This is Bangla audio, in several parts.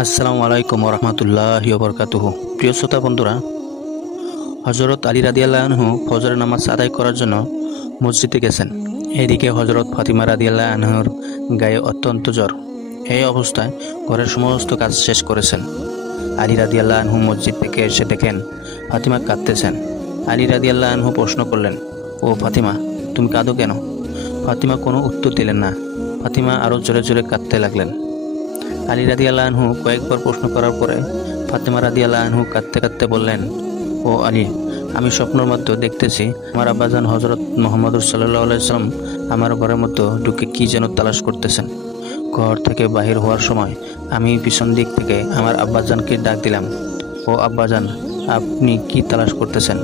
আসসালামু আলাইকুম রহমতুল্লাহ বরকাতুহু প্রিয় শ্রোতা বন্ধুরা হজরত আলী রাদিয়াল্লাহু ফজরের নামাজ আদায় করার জন্য মসজিদে গেছেন। এদিকে হজরত ফাতিমা রাদিয়াল্লাহ আনহুর গায়ে অত্যন্ত জ্বর। এই অবস্থায় ঘরের সমস্ত কাজ শেষ করেছেন। আলী রাদিয়াল্লাহ আনহু মসজিদ থেকে এসে দেখেন ফাতিমা কাঁদতেছেন। আলী রাদিয়াল্লাহ আনহু প্রশ্ন করলেন, ও ফাতিমা, তুমি কাঁদো কেন? ফাতিমা কোনো উত্তর দিলেন না। ফাতিমা আরও জোরে জোরে কাঁদতে লাগলেন। আলী রাদি আল্লাহ কয়েকবার প্রশ্ন করার পরে ফাতেমা রাদি আল্লাহ আনহু কাঁদতে কাঁদতে বললেন, ও আলী, আমি স্বপ্নের মধ্যে দেখতেছি আমার আব্বাজান হজরত মোহাম্মদ সাল্লাহ আলাইসালাম আমার ঘরের মধ্যে ঢুকে কি যেন তালাশ করতেছেন। ঘর থেকে বাহির হওয়ার সময় আমি পিছন দিক থেকে আমার আব্বাজানকে ডাক দিলাম, ও আব্বাজান, আপনি কি তালাশ করতেছেন?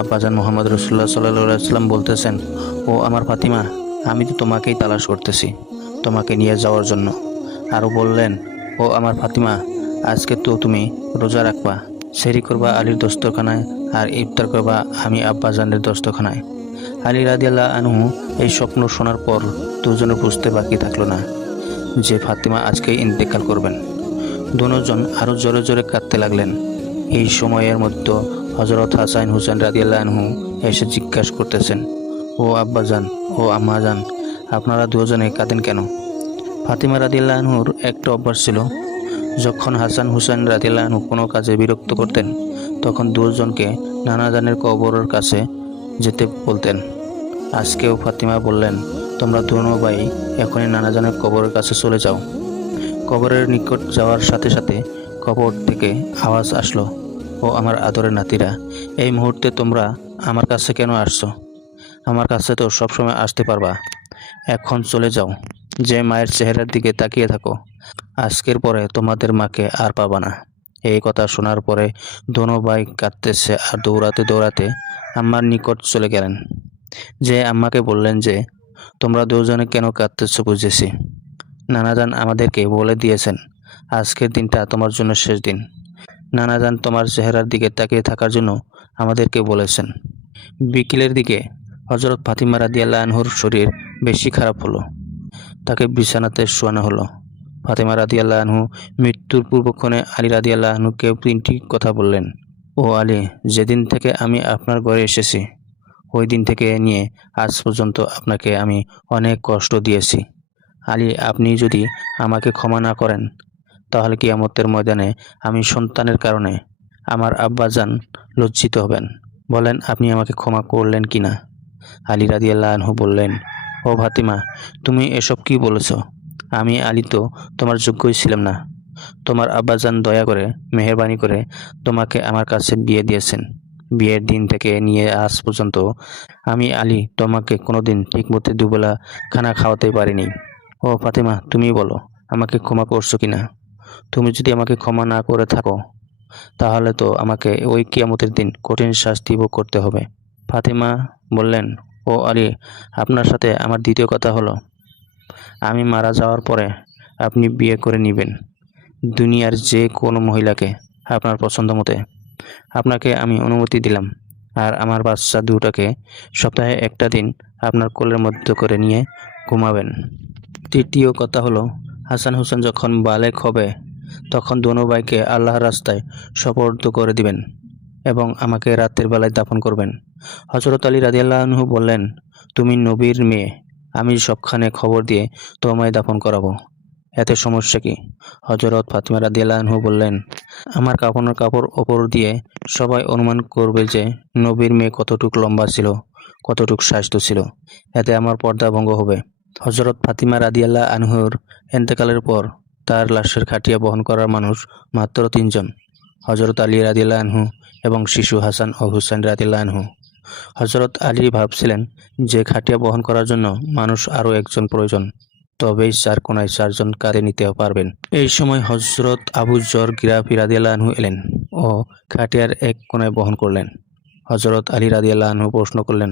আব্বাজান মোহাম্মদ রসুল্লাহ সাল্লাহ সাল্লাম বলতেছেন, ও আমার ফাতিমা, আমি তো তোমাকেই তালাশ করতেছি, তোমাকে নিয়ে যাওয়ার জন্য। আরও বললেন, ও আমার ফাতিমা, আজকে তো তুমি রোজা রাখবা সেরি করবা আলীর দস্তখানায় আর ইফতার করবা আমি আব্বাজানের দস্তখানায় আলী রাদিয়াল্লাহ আনহু এই স্বপ্ন শোনার পর দুজনে বুঝতে বাকি থাকল না যে ফাতিমা আজকেই ইন্তেকাল করবেন। দুজন আরও জোরে জোরে কাঁদতে লাগলেন। এই সময়ের মধ্যে হজরত হাসান হুসেন রাদিয়াল্লাহ আনহু এসে জিজ্ঞাসা করতেছেন, ও আব্বাজান ও আম্মাজান আপনারা দুজনে কাঁদেন কেন? ফাতিমা রাদিল্লা আনহুর একটা অভ্যাস ছিল, যখন হাসান হুসেন রাদিল্লা আনহু কোনো কাজে বিরক্ত করতেন, তখন দুজনকে নানাজানের কবরের কাছে যেতে বলতেন। আজকেও ফাতিমা বললেন, তোমরা দুনো ভাই, এখনই নানাজানের কবরের কাছে চলে যাও। কবরের নিকট যাওয়ার সাথে সাথে কবর থেকে আওয়াজ আসলো, ও আমার আদরের নাতিরা, এই মুহূর্তে তোমরা আমার কাছে কেন আসছো? আমার কাছে তো সবসময় আসতে পারবা। এখন চলে যাও। যে মায়ের চেহারার দিকে তাকিয়ে থাকো, আজকের পরে তোমাদের মাকে আর পাবা না। এই কথা শোনার পরে দোনো ভাই কাঁদতেছে আর দৌড়াতে দৌড়াতে আম্মার নিকট চলে গেলেন। যে আম্মাকে বললেন যে, তোমরা দুজনে কেন কাঁদতেছ বুঝেছি। নানাজান আমাদেরকে বলে দিয়েছেন, আজকের দিনটা তোমার জন্য শেষ দিন। নানাজান তোমার চেহারার দিকে তাকিয়ে থাকার জন্য আমাদেরকে বলেছেন। বিকেলের দিকে হজরত ফাতিমা রাদিয়াল্লাহ আনহুর শরীর বেশি খারাপ হলো। তাকে বিছানাতে শোয়ানো হলো। ফাতেমা রাদি আল্লাহ আনহু মৃত্যুর পূর্বক্ষণে আলী রাদি আল্লাহ আনহুকে তিনটি কথা বললেন। ও আলী, যেদিন থেকে আমি আপনার ঘরে এসেছি, ওই দিন থেকে নিয়ে আজ পর্যন্ত আপনাকে আমি অনেক কষ্ট দিয়েছি। আলী, আপনি যদি আমাকে ক্ষমা না করেন, তাহলে কিয়ামতের ময়দানে আমি সন্তানের কারণে আমার আব্বাজান লজ্জিত হবেন। বলেন, আপনি আমাকে ক্ষমা করলেন কি না আলী রাদি আল্লাহ আনহু বললেন ও ফাতিমা তুমি এসব কি বলেছ? আমি আলী তো তোমার যোগ্যই ছিলাম না। তোমার আব্বাজান দয়া করে, মেহরবানি করে তোমাকে আমার কাছে বিয়ে দিয়েছেন। বিয়ের দিন থেকে নিয়ে আজ পর্যন্ত আমি আলী তোমাকে কোনোদিন ঠিকমতো দুবেলা খানা খাওয়াতে পারিনি। ও ফাতিমা, তুমি বলো, আমাকে ক্ষমা করছ কি না তুমি যদি আমাকে ক্ষমা না করে থাকো, তাহলে তো আমাকে ওই কিয়ামতের দিন কঠিন শাস্তি ভোগ করতে হবে। ফাতিমা বললেন ও আলী আপনার সাথে আমার দ্বিতীয় কথা হলো, আমি মারা যাওয়ার পরে আপনি বিয়ে করে নেবেন। দুনিয়ার যে কোনো মহিলাকে আপনার পছন্দ মতে। আপনাকে আমি অনুমতি দিলাম, আর আমার বাচ্চা দুটাকে সপ্তাহে একটা দিন আপনার কোলের মধ্যে করে নিয়ে ঘুমাবেন। তৃতীয় কথা হলো, হাসান হোসেন যখন বালেক হবে, তখন দোনো ভাইকে আল্লাহর রাস্তায় সপর্দ করে দিবেন এবং আমাকে রাতের বেলায় দাফন করবেন। হজরত আলী রাদিয়াল্লাহু বললেন, তুমি নবীর মেয়ে, আমি সবখানে খবর দিয়ে তোমায় দাফন করাবো। এতে সমস্যা কি? হজরত ফাতিমা রাদিয়াল্লাহু বললেন, আমার কাপড়ের কাপড় ওপর দিয়ে সবাই অনুমান করবে যে নবীর মেয়ে কতটুক লম্বা ছিল, কতটুক স্বাস্থ্য ছিল। এতে আমার পর্দা ভঙ্গ হবে। হজরত ফাতিমা রাদিয়াল্লাহ আনহুর এন্তেকালের পর তার লাশের খাটিয়া বহন করার মানুষ মাত্র তিনজন হজরত আলী রাদিয়াল্লাহ আনহু এবং শিশু হাসান ও হুসেন রাদিয়াল্লাহ আনহু। হজরত আলী ভাবছিলেন যে খাটিয়া বহন করার জন্য মানুষ আরও একজন প্রয়োজন তবেই চার কোনায় চারজন কাঁধে নিতে পারবেন। এই সময় হজরত আবু জর গিরাফি রাদিয়াল্লাহ আনহু এলেন ও খাটিয়ার এক কোনায় বহন করলেন। হজরত আলী রাদিয়াল্লাহ প্রশ্ন করলেন,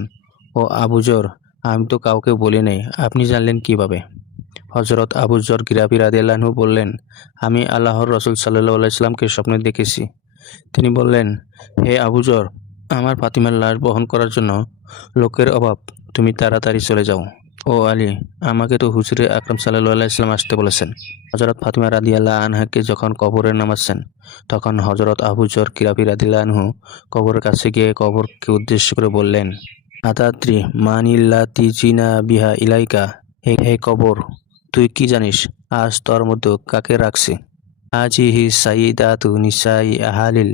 ও আবু জর, আমি তো কাউকে বলি নাই, আপনি জানলেন কীভাবে? হজরত আবু জর গিরাফি রাদিয়াল্লাহ আনহু বললেন, আমি আল্লাহর রসুল সাল্লাহ আলাইসলামকে স্বপ্নে দেখেছি। তিনি বললেন, হে আবুজর আমার ফাতিমার লাশ বহন করার জন্য লোকের অভাব। তুমি তাড়াতাড়ি চলে যাও। ও আলী, আমাকে তো হুজুরে আকরাম সাল্লাহ আলাইসলাম আসতে বলেছেন। হজরত ফাতিমা রাদিয়াল্লাহ আনহাকে যখন কবরে নামাচ্ছেন, তখন হজরত আবুজর কিরাবি রাদিল্লাহ আনহু কবরের কাছে গিয়ে কবরকে উদ্দেশ্য করে বললেন, আতাত্রি মানিল্লাতি জিনা বিহা ইলাইকা? হে হে কবর, তুই কি জানিস? আজ তোর মধ্যে কাকে রাখছি? আজিহি সাইদাতু নিসাই আহালিল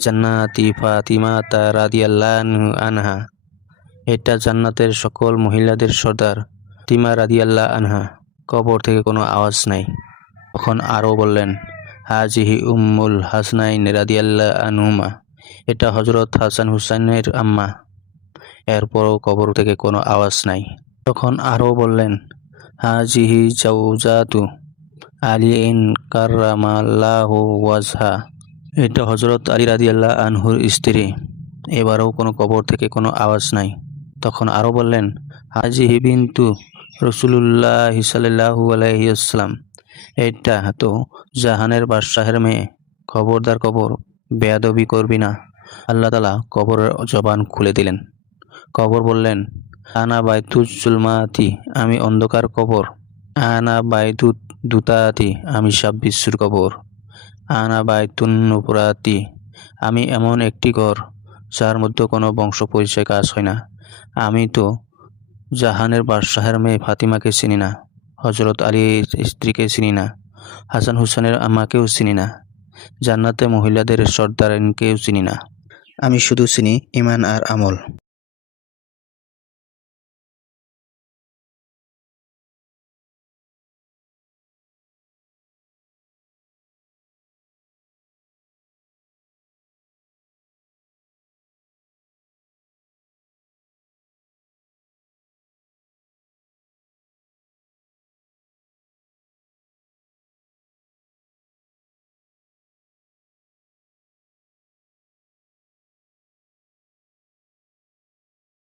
জান্নাতি ফাতিমাতা রাদিয়াল্লাহু আনহা। এটা জান্নাতের সকল মহিলাদের সর্দার তিমা রাদিয়াল্লাহ আনহা। কবর থেকে কোনো আওয়াজ নাই। তখন আরও বললেন, হাজিহি উম্মুল হাসনাইন রাদিয়াল্লাহ আনহুমা। এটা হজরত হাসান হুসাইনের আম্মা। এরপরও কবর থেকে কোনো আওয়াজ নাই। তখন আরও বললেন, হাজিহি জাউজাতু আলী ইন কার্রামাল্লাহু ওয়াজহা। এটা হজরত আলী রাদিয়াল্লাহ আনহুর স্ত্রী। এবারও কোনো কবর থেকে কোনো আওয়াজ নাই। তখন আরও বললেন হাজি বিন্তু রসুল্লাহ সাল্লাহু আলাইসাল্লাম এটা তো জাহানের বাদশাহের মেয়ে। খবরদার কবর, বেয়াদবি করবি না। আল্লাহ তালা কবরের জবান খুলে দিলেন। কবর বললেন, আনা বাইতু জুলমাতি, আমি অন্ধকার কবর। আনা বাইতু দুতাতি, আমি সাব্বিশুর কবর। আনা বাইতুন নুপুরাতি আমি এমন একটি ঘর, যার মধ্যে কোনো বংশ পরিচয় কাজ হয় না। আমি তো জাহানের বাদশাহের মেয়ে ফাতিমাকে চিনি না হজরত আলীর স্ত্রীকে চিনি না, হাসান হুসেনের আমাকেও চিনি না, জান্নাতে মহিলাদের সর্দারকেও চিনি না। আমি শুধু চিনি ইমান আর আমল।